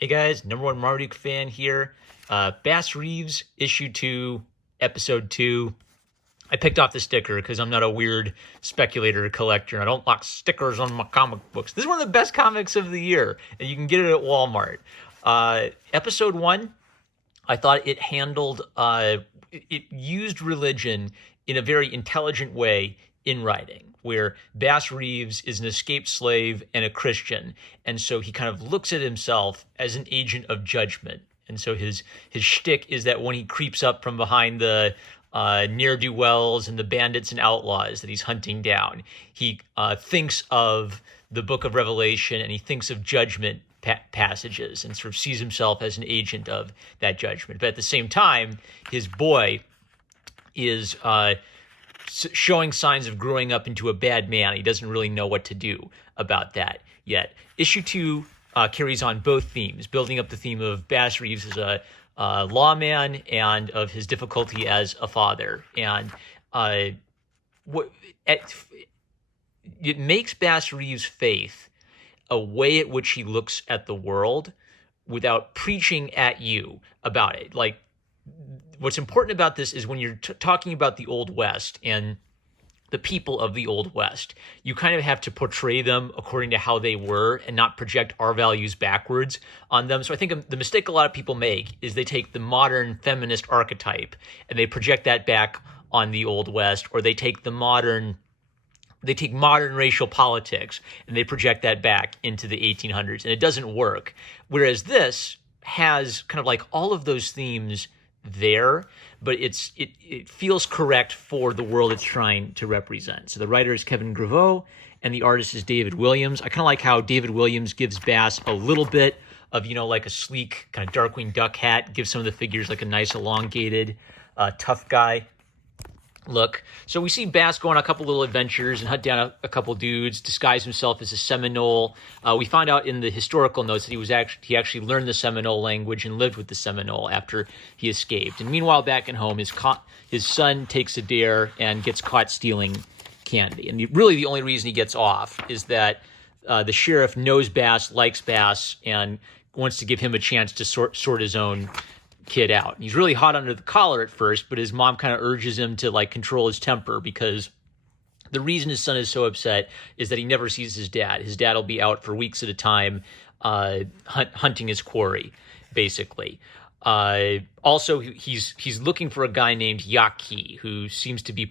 Hey guys, number one Marduk fan here. Bass Reeves, issue 2, episode 2. I picked off the sticker because I'm not a weird speculator collector. I don't like stickers on my comic books. This is one of the best comics of the year, and you can get it at Walmart. Episode 1, I thought it handled, it used religion in a very intelligent way in writing, where Bass Reeves is an escaped slave and a Christian. And so he kind of looks at himself as an agent of judgment. And so his shtick is that when he creeps up from behind the ne'er-do-wells and the bandits and outlaws that he's hunting down, he thinks of the book of Revelation and he thinks of judgment passages and sort of sees himself as an agent of that judgment. But at the same time, his boy is showing signs of growing up into a bad man. He doesn't really know what to do about that yet. Issue 2 carries on both themes, building up the theme of Bass Reeves as a lawman and of his difficulty as a father. And it makes Bass Reeves' faith a way at which he looks at the world without preaching at you about it. Like, what's important about this is when you're talking about the Old West and the people of the Old West, you kind of have to portray them according to how they were and not project our values backwards on them. So I think the mistake a lot of people make is they take the modern feminist archetype and they project that back on the Old West, or they take modern racial politics and they project that back into the 1800s, and it doesn't work. Whereas this has kind of like all of those themes there, but it feels correct for the world it's trying to represent. So the writer is Kevin Graveau and the artist is David Williams. I kind of like how David Williams gives Bass a little bit of, like a sleek kind of Darkwing Duck hat, gives some of the figures like a nice elongated tough guy look. So we see Bass go on a couple little adventures and hunt down a couple dudes, disguise himself as a Seminole. We find out in the historical notes that he actually learned the Seminole language and lived with the Seminole after he escaped. And meanwhile, back at home, his son takes a dare and gets caught stealing candy. And really the only reason he gets off is that the sheriff knows Bass, likes Bass, and wants to give him a chance to sort his own kid out. He's really hot under the collar at first, but his mom kind of urges him to control his temper, because the reason his son is so upset is that he never sees his dad. His dad will be out for weeks at a time hunting his quarry, basically. Also, he's looking for a guy named Yaki, who seems to be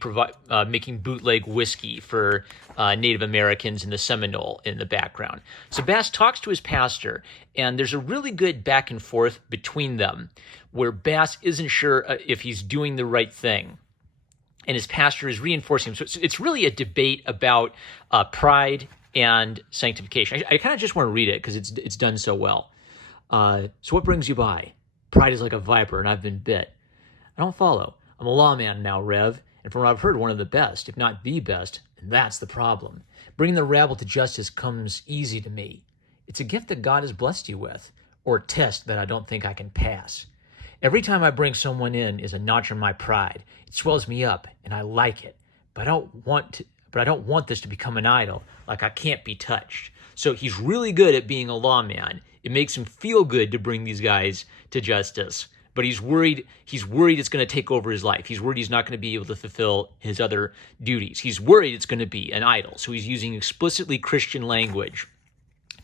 making bootleg whiskey for Native Americans in the Seminole in the background. So Bass talks to his pastor, and there's a really good back and forth between them, where Bass isn't sure if he's doing the right thing, and his pastor is reinforcing him. So it's really a debate about pride and sanctification. I kind of just want to read it because it's done so well. So what brings you by? Pride is like a viper, and I've been bit. I don't follow. I'm a lawman now, Rev, and from what I've heard, one of the best, if not the best, and that's the problem. Bringing the rabble to justice comes easy to me. It's a gift that God has blessed you with, or a test that I don't think I can pass. Every time I bring someone in is a notch on my pride. It swells me up, and I like it, but I don't want this to become an idol, like I can't be touched. So he's really good at being a lawman. It makes him feel good to bring these guys to justice, but he's worried it's going to take over his life. He's worried he's not going to be able to fulfill his other duties. He's worried it's going to be an idol. So he's using explicitly Christian language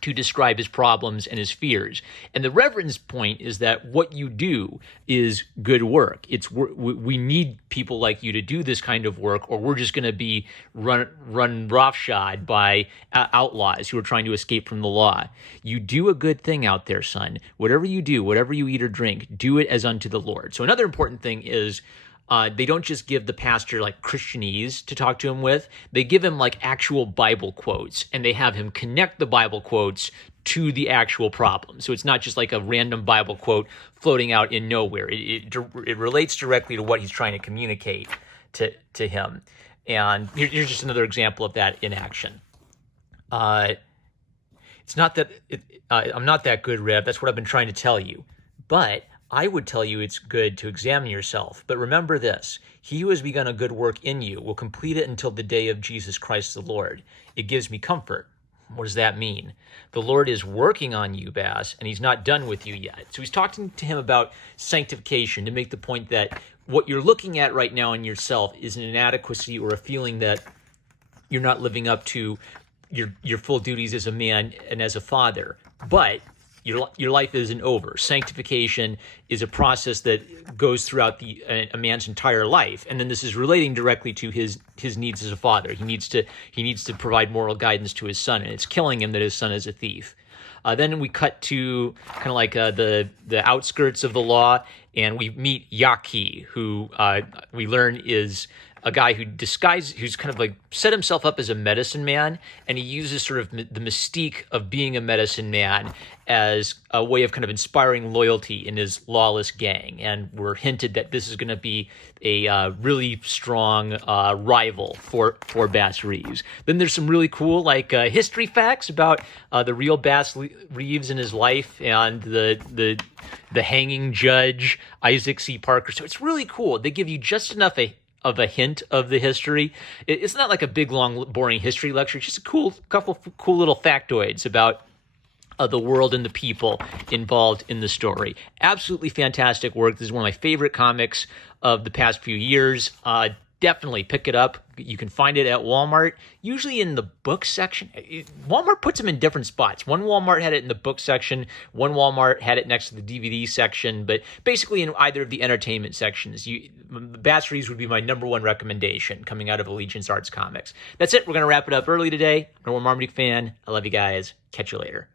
to describe his problems and his fears. And the Reverend's point is that what you do is good work. We need people like you to do this kind of work, or we're just going to be run roughshod by outlaws who are trying to escape from the law. You do a good thing out there, son. Whatever you do, whatever you eat or drink, do it as unto the Lord. So another important thing is they don't just give the pastor Christianese to talk to him with. They give him actual Bible quotes, and they have him connect the Bible quotes to the actual problem. So it's not just a random Bible quote floating out in nowhere. It relates directly to what he's trying to communicate to him. And here's just another example of that in action. It's not that I'm not that good, Rev. That's what I've been trying to tell you. But I would tell you it's good to examine yourself. But remember this: he who has begun a good work in you will complete it until the day of Jesus Christ the Lord. It gives me comfort. What does that mean? The Lord is working on you, Bass, and he's not done with you yet. So he's talking to him about sanctification to make the point that what you're looking at right now in yourself is an inadequacy or a feeling that you're not living up to your full duties as a man and as a father. But your life isn't over. Sanctification is a process that goes throughout a man's entire life, and then this is relating directly to his needs as a father. He needs to provide moral guidance to his son, and it's killing him that his son is a thief. Then we cut to kind of like the outskirts of the law, and we meet Yaki, who we learn is a guy who's kind of like set himself up as a medicine man, and he uses sort of the mystique of being a medicine man as a way of kind of inspiring loyalty in his lawless gang. And we're hinted that this is going to be a really strong rival for Bass Reeves. Then there's some really cool history facts about the real Bass Reeves in his life and the hanging judge Isaac C. Parker. So it's really cool. They give you just enough of a hint of the history. It's not like a big, long, boring history lecture. It's just a couple cool little factoids about the world and the people involved in the story. Absolutely fantastic work. This is one of my favorite comics of the past few years. Definitely pick it up. You can find it at Walmart, usually in the book section. Walmart puts them in different spots. One Walmart had it in the book section. One Walmart had it next to the DVD section. But basically in either of the entertainment sections. Bass Reeves would be my number one recommendation coming out of Allegiance Arts Comics. That's it. We're going to wrap it up early today. I'm a Marmaduke fan. I love you guys. Catch you later.